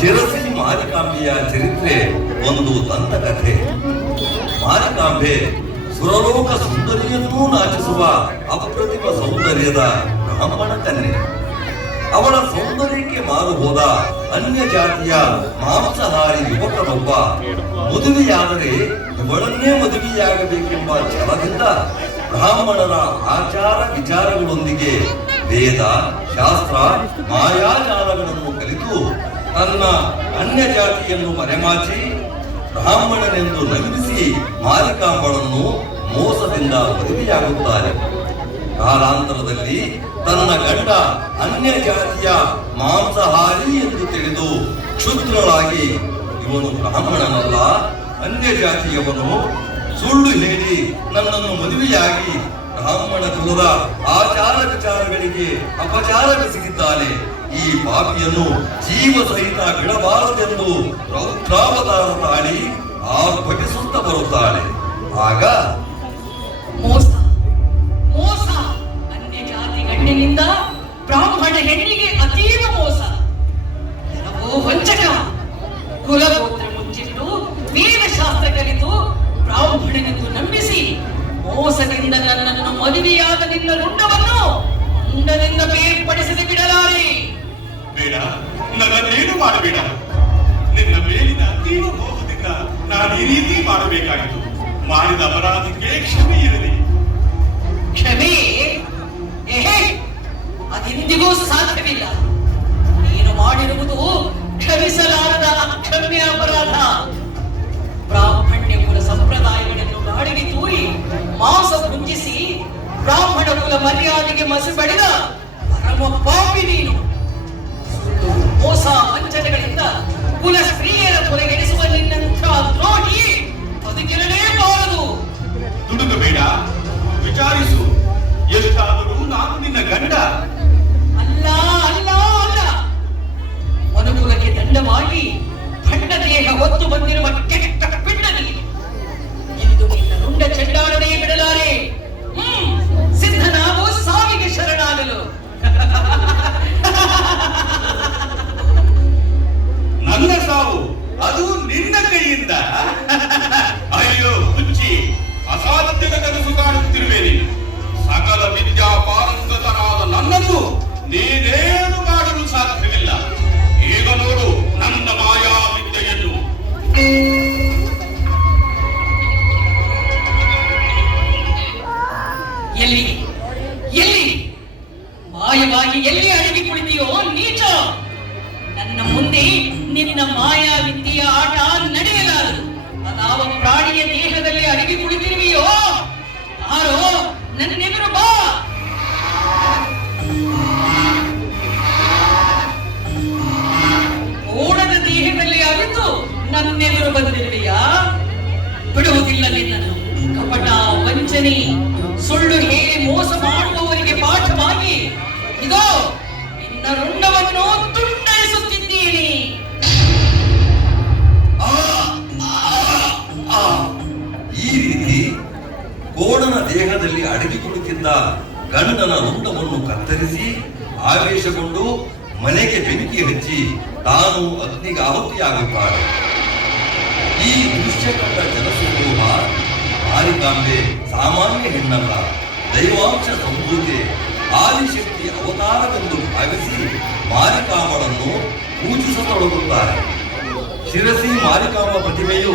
ಶಿರಸಿ ಮಾರಿಕಾಂಬೆಯ ಚರಿತ್ರೆ ಒಂದು ದಂತಕಥೆ. ಮಾರಿಕಾಂಬೆ ಸುರಲೋಕ ಸುಂದರಿಯನ್ನೂ ನಾಚಿಸುವ ಅಪ್ರತಿಮ ಸೌಂದರ್ಯದ ಬ್ರಾಹ್ಮಣ ಕನ್ಯೆ. ಅವಳ ಸೌಂದರ್ಯಕ್ಕೆ ಮಾರು ಹೋದ ಅನ್ಯ ಜಾತಿಯ ಮಾಂಸಾಹಾರಿ ಯುವಕನೊಬ್ಬ ಮದುವೆಯಾದರೆ ಇವಳನ್ನೇ ಮದುವೆಯಾಗಬೇಕೆಂಬ ಛಲದಿಂದ ಬ್ರಾಹ್ಮಣರ ಆಚಾರ ವಿಚಾರಗಳೊಂದಿಗೆ ವೇದ ಶಾಸ್ತ್ರ ಮಾಯಾಜಾಲಗಳನ್ನು ಕಲಿತು ತನ್ನ ಅನ್ಯ ಜಾತಿಯನ್ನು ಮರೆಮಾಚಿ ಬ್ರಾಹ್ಮಣನೆಂದು ನಂಬಿಸಿ ಮಾರಿಕಾಂಬಳನ್ನು ಮೋಸದಿಂದ ಮದುವೆಯಾಗುತ್ತಾರೆ. ಕಾಲಾಂತರದಲ್ಲಿ ತನ್ನ ಗಂಡ ಅನ್ಯ ಜಾತಿಯ ಮಾಂಸಾಹಾರಿ ಎಂದು ತಿಳಿದು ಕ್ಷುದ್ರಳಾಗಿ ಇವನು ಬ್ರಾಹ್ಮಣನಲ್ಲ ಅನ್ಯ ಜಾತಿಯವನು, ಸುಳ್ಳು ಹೇಳಿ ನನ್ನನ್ನು ಮದುವೆಯಾಗಿ ಬ್ರಾಹ್ಮಣ ಕುಲದ ಆಚಾರ ವಿಚಾರಗಳಿಗೆ ಅಪಚಾರವೆಸಗಿದ್ದಾನೆ. ಈ ಪಾಪಿಯನ್ನು ಜೀವ ಸಹಿತ ಬಿಡಬಾರದೆಂದು ರೌದ್ರಾವತಾರ ತಾಳಿ ಆರ್ಭಟಿಸುತ್ತಾ ಬರುತ್ತಾಳೆ. ಆಗ ಮೋಸ ಮೋಸ, ಅನ್ಯ ಜಾತಿ ಗಂಡಿನಿಂದ ಬ್ರಾಹ್ಮಣ ಹೆಣ್ಣಿಗೆ ಅತೀವ ಮೋಸ. ಕೆಲವೋ ವಂಚಕ ಕುಲಗೋತ್ರ ಮುಚ್ಚಿಟ್ಟು ವೇದಶಾಸ್ತ್ರ ಕಲಿತು ಬ್ರಾಹ್ಮಣನೆಂದು ನಂಬಿಸಿ ಮೋಸದಿಂದ ನನ್ನನ್ನು ಮದುವೆಯಾದ ನಿನ್ನ ರುಂಡವನ್ನು ಮುಂಡದಿಂದ ಬೇರ್ಪಡಿಸದೆ ಬಿಡಲಾರೆ. ಬೇಡ, ನನ್ನನ್ನೇನು ಮಾಡಬೇಡ. ನಿನ್ನ ಮೇಲಿನ ಅತೀವ ಮೋಹದಿಂದ ನಾನು ಈ ರೀತಿ ಮಾಡಬೇಕಾಗಿತ್ತು. ಮಾಡಿದ ಅಪರಾಧಕ್ಕೆ ಕ್ಷಮೆ ಇರಲಿ. ಕ್ಷಮೆ ಅದೆಂದಿಗೂ ಸಾಧ್ಯವಿಲ್ಲ. ನೀನು ಮಾಡಿರುವುದು ಕ್ಷಮಿಸಲಾರದ ಅಕ್ಷಮ್ಯ ಅಪರಾಧ. ಬ್ರಾಹ್ಮಣ್ಯ ಕುಲ ಸಂಪ್ರದಾಯಗಳನ್ನು ಗಾಳಿಗೆ ತೂರಿ ಮಾಂಸ ಭುಂಜಿಸಿ ಬ್ರಾಹ್ಮಣ ಕುಲ ಮರ್ಯಾದೆಗೆ ಮಸಿ ಬಡಿದ ಪರಮ ಪಾಪಿ ನೀನು. ಮೋಸ ವಂಚನೆಗಳಿಂದ ಕುಲ ಸ್ತ್ರೀಯರ ಕೊಲೆಗೆಡಿಸುವ ನಿನ್ನಂಥ ದ್ರೋಹಿ ಬದುಕಿರಲೇಬಾರದು. ದುಡುಕಬೇಡ, ವಿಚಾರಿಸು. ಎಷ್ಟಾದರೂ ನಾನು ನಿನ್ನ ಗಂಡ. ಅಲ್ಲ ಅಲ್ಲ ಅಲ್ಲ, ಮನುಕುಲಕ್ಕೆ ದಂಡವಾಗಿ ಖಂಡ ದೇಹ ಹೊತ್ತು ಬಂದಿರುವ ಕೆಟ್ಟ ಪಿಂಡ ನೀನು. ಇಂದು ನಿನ್ನ ರುಂಡ ಚೆಂಡಾಡನೇ ಬಿಡಲಾರೆ. ಸಿದ್ಧ ನಾವು ಸಾವಿಗೆ ಶರಣಾಗಲು. ನನ್ನ ಸಾವು ಅದು ನಿನ್ನ ಕೈಯಿಂದ. ಅಯ್ಯೋ ಹುಚ್ಚಿ, ಅಸಾಧ್ಯದ ಕನಸು ಕಾಣುತ್ತಿರುವೆ ನೀನು. ಸಕಲ ವಿದ್ಯಾ ಪಾರಂಗತನಾದ ನನ್ನನ್ನು ನೀನೇನು ಮಾಡಲು ಸಾಧ್ಯವಿಲ್ಲ. ಈಗ ನೋಡು ನನ್ನ ಮಾಯಾ ವಿದ್ಯೆಯನ್ನು. ಎಲ್ಲಿ ಎಲ್ಲಿ ಮಾಯವಾಗಿ ಎಲ್ಲಿ ಅಡಗಿ ಕುಳಿತೀಯೋ ನೀಚ. ನನ್ನ ಮುಂದೆ ನಿನ್ನ ಮಾಯಾ ವಿದ್ಯೆಯ ಆಟ ನಡೆಯಲಾರದು. ಅದಾವ ಪ್ರಾಣಿಯ ದೇಹದಲ್ಲಿ ಅಡಗಿ ಕುಳಿತಿರುವೆಯೋ ಯಾರೋ ನನ್ನೆದುರು ಬಾ. ಓಡದ ದೇಹದಲ್ಲಿ ಅರಿತು ನನ್ನೆದುರು ಬಂದಿರುವೆಯಾ? ಬಿಡುವುದಿಲ್ಲ ನಿನ್ನನ್ನು. ಕಪಟ ವಂಚನೆ ಸುಳ್ಳು ಹೇಳಿ ಮೋಸ ಮಾಡುವವರಿಗೆ ಪಾಠವಾಗಿ ಇದೋ ನಿನ್ನ ರುಂಡವನ್ನು ತುಂಡರಿಸುತ್ತಿದ್ದೀನಿ. ಈ ರೀತಿ ಗೋಡನ ದೇಹದಲ್ಲಿ ಅಡಗಿ ಕುಳಿತಿದ್ದ ಗಂಡನ ರುಂಡವನ್ನು ಕತ್ತರಿಸಿ ಆವೇಶಗೊಂಡು ಮನೆಗೆ ಬೆಂಕಿ ಹಚ್ಚಿ ತಾನು ಅಗ್ನಿಗೆ ಆಹುತಿಯಾಗುತ್ತಾರೆ. ಈ ದೃಶ್ಯ ಕಂಡ ಜನಸಮೂಹ ಮಾರಿಕಾಂಬೆ ಸಾಮಾನ್ಯ ಹೆಣ್ಣಲ್ಲ, ದೈವಾಂಶ ಸಂಭೂತೆ, ಆದಿಶಕ್ತಿ ಅವತಾರವೆಂದು ಭಾವಿಸಿ ಮಾರಿಕಾಂಬಳನ್ನು ಪೂಜಿಸತೊಡಗುತ್ತಾರೆ. ಶಿರಸಿ ಮಾರಿಕಾಂಬ ಪ್ರತಿಮೆಯು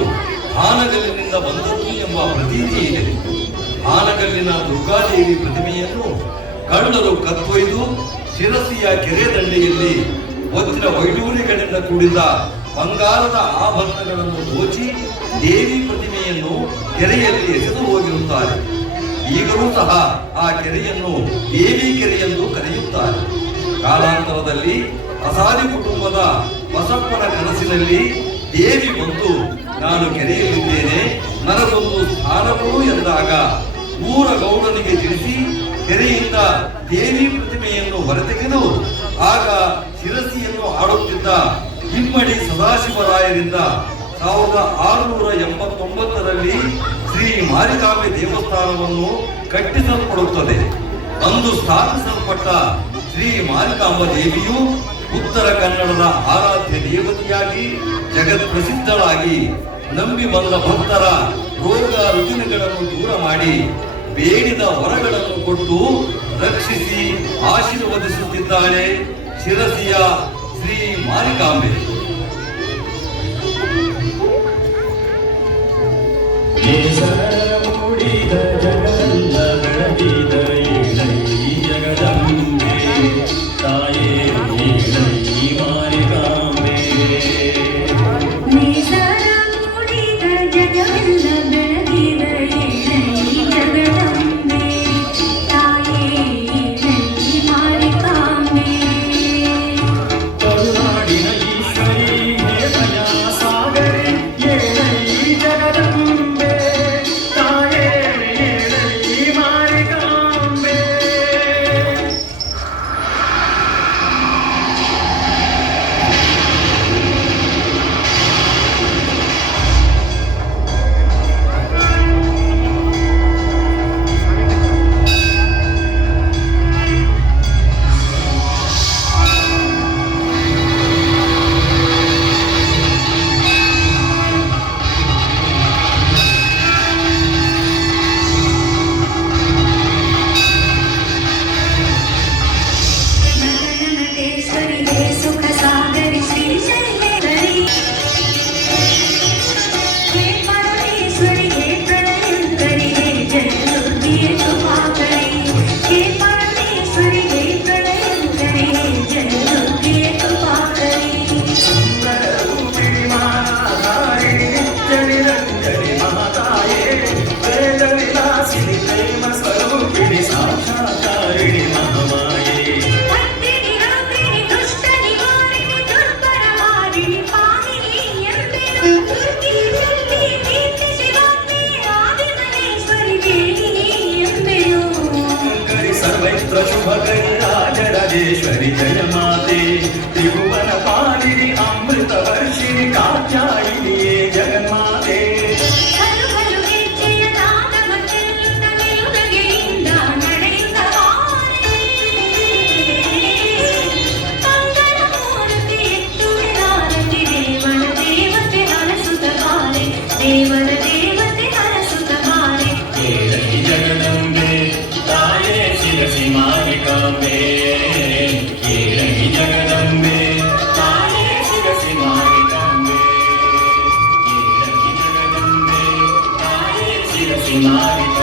ಹಾನಗಲ್ಲಿನಿಂದ ಬಂದದ್ದು ಎಂಬ ಪ್ರತೀತಿ ಇದೆ. ಹಾನಗಲ್ಲಿನ ದುರ್ಗಾದೇವಿ ಪ್ರತಿಮೆಯನ್ನು ಕಳ್ಳರು ಕತ್ತೊಯ್ದು ಶಿರಸಿಯ ಕೆರೆ ದಂಡೆಯಲ್ಲಿ ವಜ್ರ ವೈಡೂರ್ಯಗಳಿಂದ ಕೂಡಿದ ಬಂಗಾರದ ಆಭರಣಗಳನ್ನು ದೋಚಿ ದೇವಿ ಪ್ರತಿಮೆಯನ್ನು ಕೆರೆಯಲ್ಲಿ ಎಸೆದು ಹೋಗಿರುತ್ತಾರೆ. ಈಗಲೂ ಸಹ ಆ ಕೆರೆಯನ್ನು ದೇವಿ ಕೆರೆ ಎಂದು ಕರೆಯುತ್ತಾರೆ. ಕಾಲಾಂತರದಲ್ಲಿ ಅಸಾದಿ ಕುಟುಂಬದ ಬಸಪ್ಪನ ಕನಸಿನಲ್ಲಿ ದೇವಿ ಬಂದು ನಾನು ಕೆರೆಯಲ್ಲಿದ್ದೇನೆ, ನನಗೊಂದು ಸ್ಥಾನವು ಎಂದಾಗ ಊರ ಗೌಡನಿಗೆ ತಿಳಿಸಿ ಕೆರೆಯಿಂದ ದೇವಿ ಪ್ರತಿಮೆಯನ್ನು ಹೊರತೆಗೆದು ಆಗ ಶಿರಸಿಯನ್ನು ಆಡುತ್ತಿದ್ದ ಶ್ರೀಯುತ ಇಮ್ಮಡಿ ಸದಾಶಿವರಾಯರಿಂದ 1689ರಲ್ಲಿ ಶ್ರೀ ಮಾರಿಕಾಂಬೆ ದೇವಸ್ಥಾನವನ್ನು ಕಟ್ಟಿಸಲ್ಪಡುತ್ತದೆ. ಅಂದು ಸ್ಥಾಪಿಸಲ್ಪಟ್ಟ ಶ್ರೀ ಮಾರಿಕಾಂಬ ದೇವಿಯು ಉತ್ತರ ಕನ್ನಡದ ಆರಾಧ್ಯ ದೇವತೆಯಾಗಿ ಜಗತ್ ಪ್ರಸಿದ್ಧಳಾಗಿ ನಂಬಿ ಬಂದ ಭಕ್ತರ ರೋಗ ರುಜಿನಗಳನ್ನು ದೂರ ಮಾಡಿ ಬೇಡಿದ ವರಗಳನ್ನು ಕೊಟ್ಟು ರಕ್ಷಿಸಿ ಆಶೀರ್ವದಿಸುತ್ತಿದ್ದಾಳೆ ಶಿರಸಿಯ ಶ್ರೀ ಮಾರಿಕಾಂಬೆ. ಜಗದಲ್ಲ ಬೆಳಗಿದ ಜಗದಂಬೆ ತಾಯೇ ಮಾರಿಕಾಂಬೆ. राजराजेश्वरी जय माते त्रिभुवन पालिनी अमृत वर्षिणी कात्यायिनी जगन्माते. मारिकांबे केरही जगदंबे ताये शिरसि मारिकांबे केरही जगदंबे ताये शिरसि मारिकांबे.